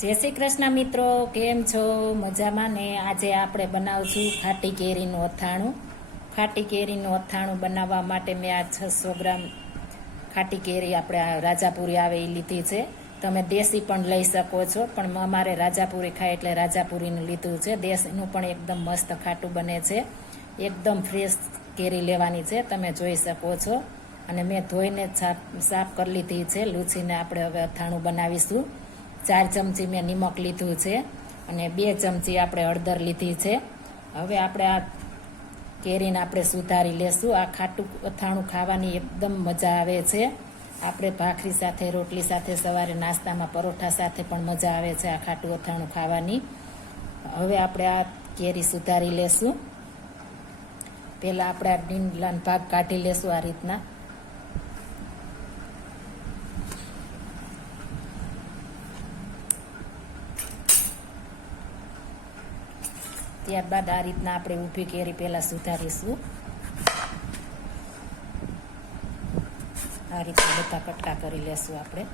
જય શ્રી કૃષ્ણ મિત્રો, કેમ છો? મજામાં ને? આજે આપણે બનાવશું ખાટી કેરીનું અથાણું. ખાટી કેરીનું અથાણું બનાવવા માટે મેં આ છસો ગ્રામ ખાટી કેરી આપણે રાજાપુરી આવે એ લીધી છે. તમે દેશી પણ લઈ શકો છો, પણ અમારે રાજાપુરી ખાય એટલે રાજાપુરીનું લીધું છે. દેશીનું પણ એકદમ મસ્ત ખાટું બને છે. એકદમ ફ્રેશ કેરી લેવાની છે, તમે જોઈ શકો છો. અને મેં ધોઈને સાફ કરી લીધી છે. લૂછીને આપણે હવે અથાણું બનાવીશું. ચાર ચમચી મેં નિમક લીધું છે અને બે ચમચી આપણે હળદર લીધી છે. હવે આપણે આ કેરીને આપણે સુધારી લેશું. આ ખાટું અથાણું ખાવાની એકદમ મજા આવે છે. આપણે ભાખરી સાથે, રોટલી સાથે, સવારે નાસ્તામાં પરોઠા સાથે પણ મજા આવે છે આ ખાટું અથાણું ખાવાની. હવે આપણે આ કેરી સુધારી લેશું. પહેલાં આપણે આ ડીંડલાન ભાગ કાઢી લેશું આ રીતના. ત્યારબાદ આ રીતના આપણે ઊભી કેરી પહેલાં સુધારીશું. આ રીતે બધા કટકા કરી લેશું આપણે.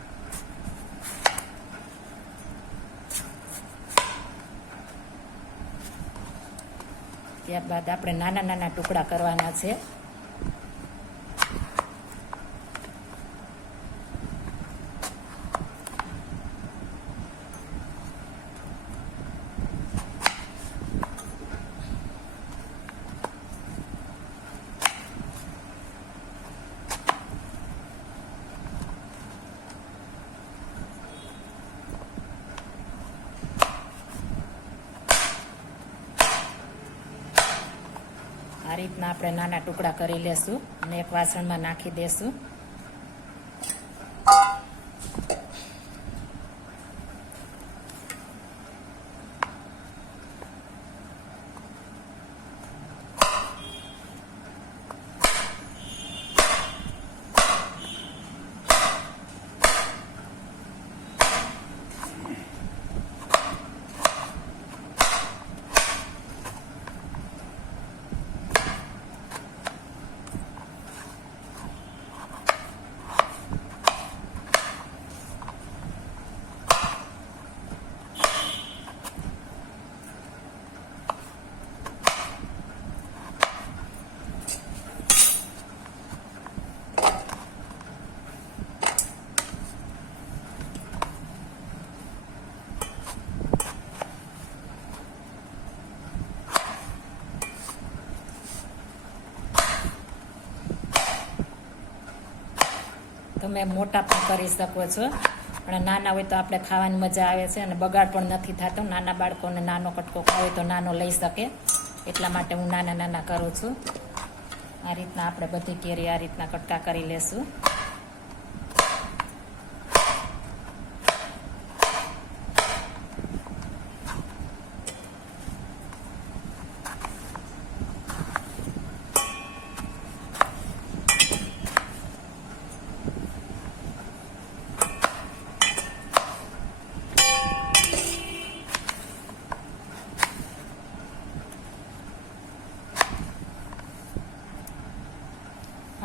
ત્યારબાદ આપણે નાના નાના ટુકડા કરવાના છે આ રીતના આપણે નાના ટુકડા કરી લેશું અને એક વાસણમાં નાખી દેશું. તમે મોટા પણ કરી શકો છો. પણ નાના હોય તો આપણે ખાવાની મજા આવે છે અને બગાડ પણ નથી થતો. નાના બાળકોને નાનો કટકો ખાવે તો નાનો લઈ શકે. એટલા માટે હું નાના નાના કરું છું. આ રીતના આપણે બધી કેરી આ રીતના કટકા કરી લેશું.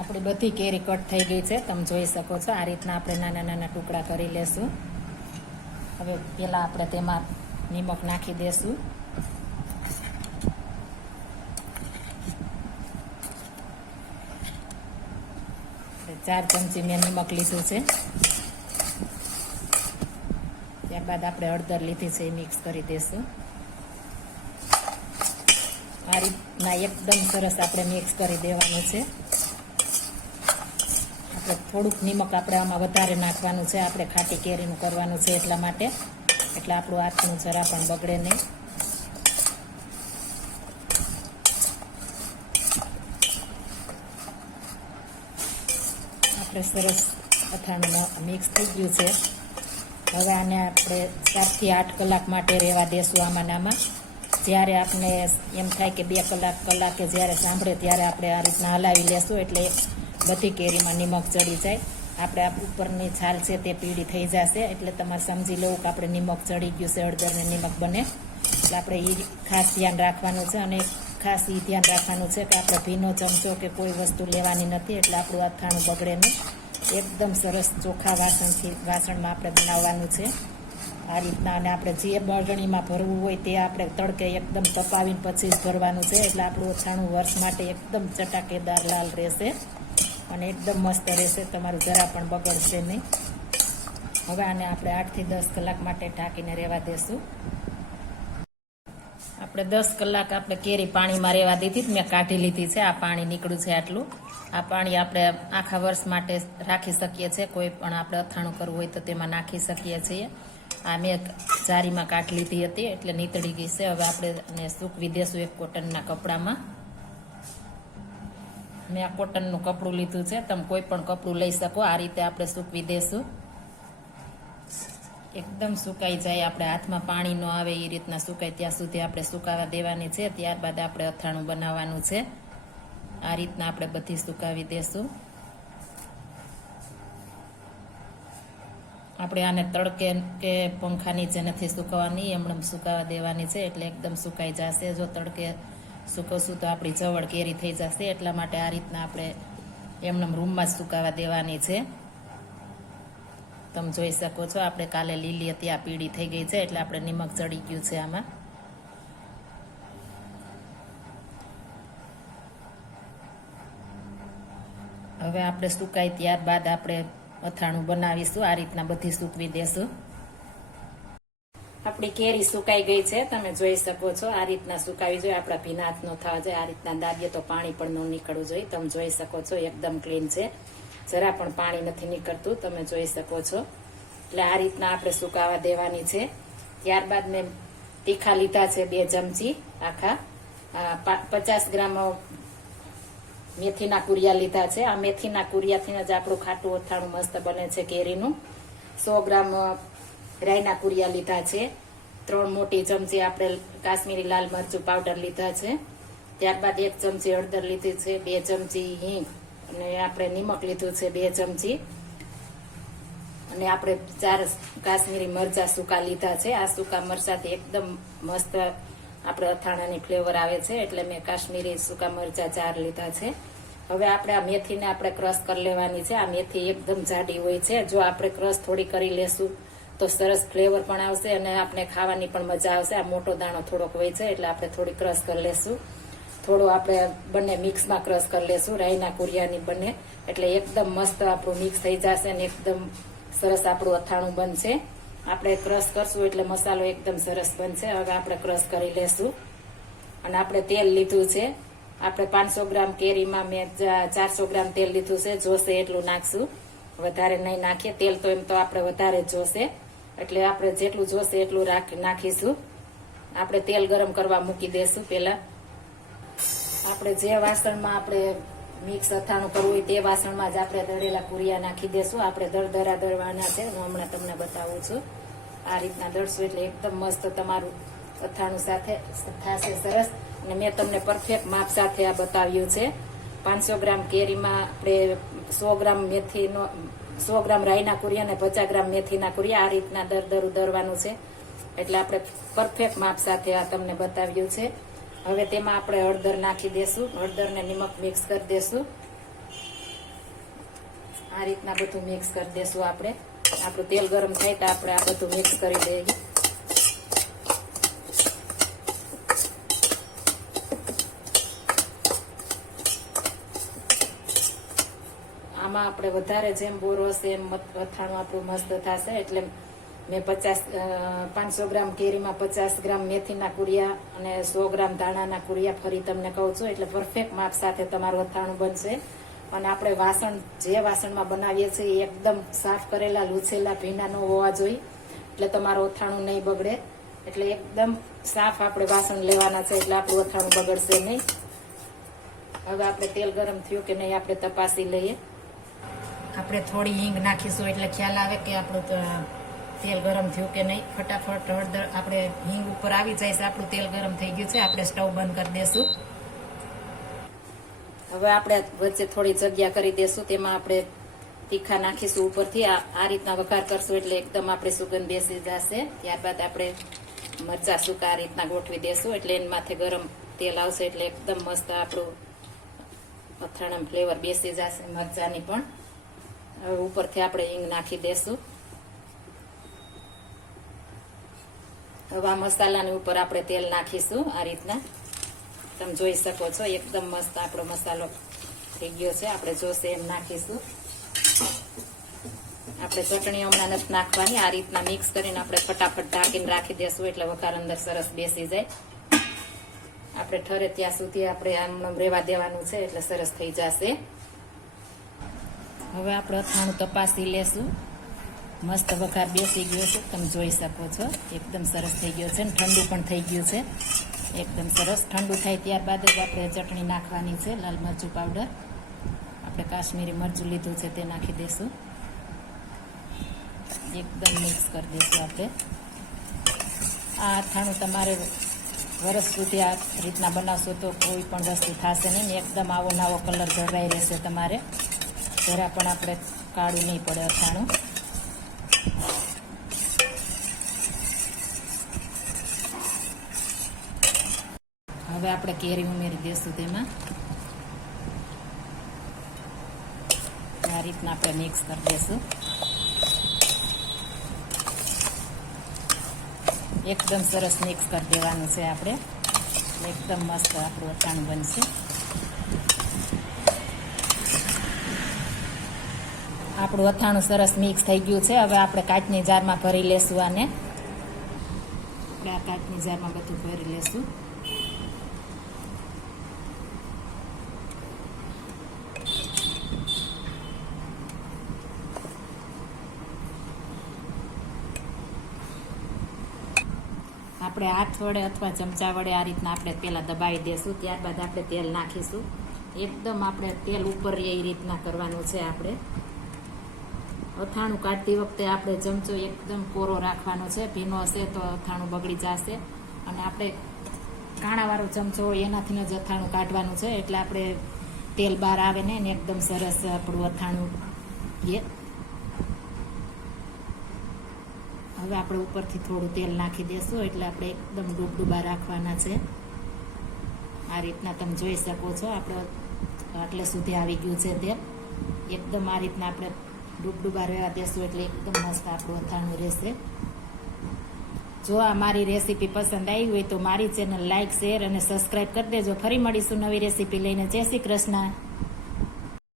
આપણી બધી કેરી કટ થઈ ગઈ છે. તમે જોઈ શકો છો. આ રીતના આપણે નાના નાના ટુકડા કરી લેશું. હવે પહેલાં આપણે તેમાં નિમક નાખી દેશું. ચાર ચમચી મેં નિમક લીધું છે. ત્યારબાદ આપણે હળદર લીધી છે એ મિક્સ કરી દેશું. આ રીતના એકદમ સરસ આપણે મિક્સ કરી દેવાનું છે. આપણે થોડુંક નિમક આપણે આમાં વધારે નાખવાનું છે, આપણે ખાટી કેરીનું કરવાનું છે એટલા માટે. એટલે આપણું હાથનું જરા પણ બગડે નહીં. આપણે સરસ અથાણું મિક્સ થઈ ગયું છે. હવે આને આપણે સાતથી આઠ કલાક માટે રહેવા દેશું આમાં આમાં. જ્યારે આપણે એમ થાય કે બે કલાક, કલાકે જ્યારે સાંભળે ત્યારે આપણે આ રીતના હલાવી લેશું. એટલે બધી કેરીમાં નિમક ચડી જાય. આપણે આ ઉપરની છાલ છે તે પીળી થઈ જશે, એટલે તમારે સમજી લેવું કે આપણે નિમક ચડી ગયું છે હળદરને નિમક બને. એટલે આપણે એ ખાસ ધ્યાન રાખવાનું છે અને ખાસ એ ધ્યાન રાખવાનું છે કે આપણે ભીનો ચમચો કે કોઈ વસ્તુ લેવાની નથી, એટલે આપણું અથાણું બગડે નહીં. એકદમ સરસ ચોખ્ખા વાસણથી, વાસણમાં આપણે બનાવવાનું છે. આ રીતના અને આપણે જે બળણીમાં ભરવું હોય તે આપણે તડકે એકદમ તપાવીને પછી જ ભરવાનું છે, એટલે આપણું અથાણું વર્ષ માટે એકદમ ચટાકેદાર લાલ રહેશે. અને એકદમ મસ્ત રહેશે. તમારું જરા પણ બગડશે નહીં. હવે આને આપણે આઠથી દસ કલાક માટે ઢાંકીને રહેવા દેશું. આપણે દસ કલાક આપણે કેરી પાણીમાં રહેવા દીધી મેં કાઢી લીધી છે. આ પાણી નીકળ્યું છે આટલું. આ પાણી આપણે આખા વર્ષ માટે રાખી શકીએ છીએ. કોઈ પણ આપણે અથાણું કરવું હોય તો તેમાં નાખી શકીએ છીએ. આ મેં જારીમાં કાઢી લીધી હતી એટલે નીતળી ગઈ છે. હવે આપણે સૂકવી દેશું એક કોટનના કપડામાં. મેં આ કોટનનું કપડું લીધું છે. તમે કોઈ પણ કપડું લઈ શકો. આ રીતે આપણે સૂકવી દેશું. એકદમ સુકાઈ જાય. આપણે હાથમાં પાણી ન આવે એ રીતના સુકાય. ત્યાં સુધી આપણે સુકાવા દેવાની છે. ત્યારબાદ આપણે અથાણું બનાવવાનું છે. આ રીતના આપણે બધી સુકાવી દેશું. આપણે આને તડકે કે પંખા નીચે નથી સુકવવાની એમણે સુકાવા દેવાની છે. એટલે એકદમ સુકાઈ જશે. જો તડકે સુકવશું તો આપણી જવળ કેરી થઈ જશે, એટલા માટે આ રીતના આપણે એમને રૂમમાં જ સુકાવા દેવાની છે. તમે જોઈ શકો છો, આપણે કાલે લીલી હતી, આ પીળી થઈ ગઈ છે, એટલે આપણે નિમક ચડી ગયું છે આમાં. હવે આપણે સુકાય ત્યારબાદ આપણે અથાણું બનાવીશું, આ રીતના બધી સૂકવી દેશું. આપણી કેરી સુકાઈ ગઈ છે, તમે જોઈ શકો છો, આ રીતના સુકાવી જોઈએ, આપણા ભીના હાથ નો થવા જોઈએ, આ રીતના દાબીએ તો પાણી પણ ન નીકળવું જોઈએ. તમે જોઈ શકો છો, એકદમ ક્લીન છે. જરા પણ પાણી નથી નીકળતું, તમે જોઈ શકો છો. એટલે આ રીતના આપણે સુકાવા દેવાની છે. ત્યારબાદ મેં તીખા લીધા છે બે ચમચી આખા. પચાસ ગ્રામ મેથીના કુરિયા લીધા છે. આ મેથીના કુરિયાથી જ આપણું ખાટું અથાણું મસ્ત બને છે કેરીનું. સો ગ્રામ રાયના કુરિયા લીધા છે. ત્રણ મોટી ચમચી આપણે કાશ્મીરી લાલ મરચું પાવડર લીધા છે. ત્યારબાદ એક ચમચી હળદર લીધી છે, બે ચમચી હિંગ અને આપણે નિમક લીધું છે, બે ચમચી. અને આપણે ચાર કાશ્મીરી મરચા સૂકા લીધા છે. આ સૂકા મરચાથી એકદમ મસ્ત આપણે અથાણાની ફ્લેવર આવે છે. એટલે મેં કાશ્મીરી સૂકા મરચા ચાર લીધા છે. હવે આપણે આ મેથીને આપણે ક્રશ કરી લેવાની છે. આ મેથી એકદમ જાડી હોય છે. જો આપણે ક્રશ થોડી કરી લેશું તો સરસ ફ્લેવર પણ આવશે અને આપણે ખાવાની પણ મજા આવશે. આ મોટો દાણો થોડોક હોય છે એટલે આપણે થોડી ક્રશ કરી લેશું. થોડો આપણે બંને મિક્સમાં ક્રશ કરી લેશું. રાઈના કુરિયાની બંને. એટલે એકદમ મસ્ત આપણું મિક્સ થઈ જશે ને એકદમ સરસ આપણું અથાણું બનશે. આપણે ક્રશ કરશું એટલે મસાલો એકદમ સરસ બનશે. હવે આપણે ક્રશ કરી લેશું. અને આપણે તેલ લીધું છે. આપણે પાંચસો ગ્રામ કેરીમાં મેં ચારસો ગ્રામ તેલ લીધું છે. જોશે એટલું નાખશું. વધારે નહીં નાખીએ. તેલ તો એમ તો આપણે વધારે જોશે. એટલે આપણે જેટલું જોશે એટલું નાખીશું. આપણે તેલ ગરમ કરવા મૂકી દેશું પહેલા. આપણે જે વાસણમાં આપણે મિક્સ અથાણું કરવું હોય તે વાસણમાં જ આપણે દળેલા કુરિયા નાખી દેશું. આપણે દરદરા દળવાના છે, હું હમણાં તમને બતાવું છું. આ રીતના દળશું એટલે એકદમ મસ્ત તમારું અથાણું સાથે થશે સરસ. અને મેં તમને પરફેક્ટ માપ સાથે આ બતાવ્યું છે. પાંચસો ગ્રામ કેરીમાં આપણે સો ગ્રામ મેથીનો સો ગ્રામ રાઈના કુરિયા અને પચાસ ગ્રામ મેથીના કુરિયા આ રીતના દર દર દરવાનું છે. એટલે આપણે પરફેક્ટ માપ સાથે આ તમને બતાવ્યું છે. હવે તેમાં આપણે હળદર નાખી દેશું. હળદરને નિમક મિક્સ કરી દેશું. આ રીતના બધું મિક્સ કરી દેશું આપણે. આપણું તેલ ગરમ થાય તો આપણે આ બધું મિક્સ કરી દઈએ. આમાં આપણે વધારે જેમ બોર હશે એમ અથાણું આપણું મસ્ત થશે. એટલે મેં પચાસ પાંચસો ગ્રામ કેરીમાં પચાસ ગ્રામ મેથીના કુરિયા અને સો ગ્રામ ધાણાના કુરિયા ફરી તમને કહું છું. એટલે પરફેક્ટ માપ સાથે તમારું અથાણું બનશે. અને આપણે વાસણ, જે વાસણમાં બનાવીએ છીએ એકદમ સાફ કરેલા, લૂછેલા, ભીના ન હોવા જોઈએ. એટલે તમારું અથાણું નહીં બગડે. એટલે એકદમ સાફ આપણે વાસણ લેવાના છે. એટલે આપણું અથાણું બગડશે નહીં. હવે આપણે તેલ ગરમ થયું કે નહીં, આપણે તપાસી લઈએ. આપણે થોડી હિંગ નાખીશું એટલે ખ્યાલ આવે કે આપણું તેલ ગરમ થયું કે નહીં. ફટાફટ હળદર આપણે હિંગ ઉપર આવી જાય છે, આપણું તેલ ગરમ થઈ ગયું છે, આપણે સ્ટવ બંધ કરી દેશું. હવે આપણે વચ્ચે થોડી જગ્યા કરી દેશું, તેમાં આપણે તીખા નાખીશું ઉપરથી. આ રીતના વઘાર કરશું એટલે એકદમ આપણી સુગંધ બેસી જશે. ત્યારબાદ આપણે મરચા સૂકા આ રીતના ગોઠવી દેશું એટલે એની માથે ગરમ તેલ આવશે એટલે એકદમ મસ્ત આપણું અથાણાં ફ્લેવર બેસી જશે મરચાની પણ. હવે ઉપરથી આપણે હિંગ નાખી દેશું. હવે આ મસાલાની ઉપર આપણે તેલ નાખીશું આ રીતના. તમે જોઈ શકો છો, એકદમ મસ્ત આપણો મસાલો થઈ ગયો છે. આપણે જોશે એમ નાખીશું. આપણે ચટણી હમણાં નથી નાખવાની. આ રીતના મિક્સ કરીને આપણે ફટાફટ ઢાંકીને રાખી દેશું એટલે વઘાર અંદર સરસ બેસી જાય. આપણે ઠરે ત્યાં સુધી આપણે આમ રેવા દેવાનું છે એટલે સરસ થઈ જશે. હવે આપણે અથાણું તપાસી લેશું. મસ્ત વઘાર બેસી ગયો છે. તમે જોઈ શકો છો. એકદમ સરસ થઈ ગયો છે ને ઠંડુ પણ થઈ ગયું છે. એકદમ સરસ. ઠંડુ થાય ત્યારબાદ જ આપણે ચટણી નાખવાની છે, લાલ મરચું પાવડર આપણે કાશ્મીરી મરચું લીધું છે તે નાખી દઈશું એકદમ મિક્સ કરી દઈશું આપણે. આ અથાણું તમારે વરસ સુધી આ રીતના બનાવશો તો કોઈ પણ વસ્તુ થશે નહીં એકદમ આવો નવો કલર જળવાઈ રહેશે તમારે. જરા પણ આપણે કાળું નહીં પડે અથાણું. હવે આપણે કેરી ઉમેરી દઈશું તેમાં. આ રીતના આપણે મિક્સ કરી દઈશું એકદમ સરસ મિક્સ કરી દેવાનું છે આપણે. એકદમ મસ્ત આપણું અથાણું બનશે. આપણું અથાણું સરસ મિક્સ થઈ ગયું છે. હવે આપણે કાચની જારમાં ભરી લેશું આને. આપણે આ કાચની જારમાં બધું ભરી લેશું. આપણે હાથ વડે અથવા ચમચા વડે આ રીતના આપણે પહેલાં દબાવી દેશું. ત્યારબાદ આપણે તેલ નાખીશું. એકદમ આપણે તેલ ઉપર એ રીતના કરવાનું છે આપણે. અથાણું કાઢતી વખતે આપણે ચમચો એકદમ કોરો રાખવાનો છે. ભીનો હશે તો અથાણું બગડી જશે. અને આપણે કાણાવાળો ચમચો હોય એનાથી જ અથાણું કાઢવાનું છે. એટલે આપણે તેલ બહાર આવે ને એને એકદમ સરસ આપણું અથાણું એ. હવે આપણે ઉપરથી થોડું તેલ નાખી દેશું. એટલે આપણે એકદમ ડૂબડૂબા રાખવાના છે. આ રીતના તમે જોઈ શકો છો. આપણે આટલે સુધી આવી ગયું છે તેલ. એકદમ આ રીતના આપણે ડૂબડૂબા રહેવા દેશું એટલે એકદમ મસ્ત આપણું અથાણું રહેશે. જો આ મારી રેસીપી પસંદ આવી હોય તો મારી ચેનલ લાઇક શેર અને સબસ્ક્રાઈબ કરી દેજો. ફરી મળીશું નવી રેસીપી લઈને. જય શ્રી કૃષ્ણ.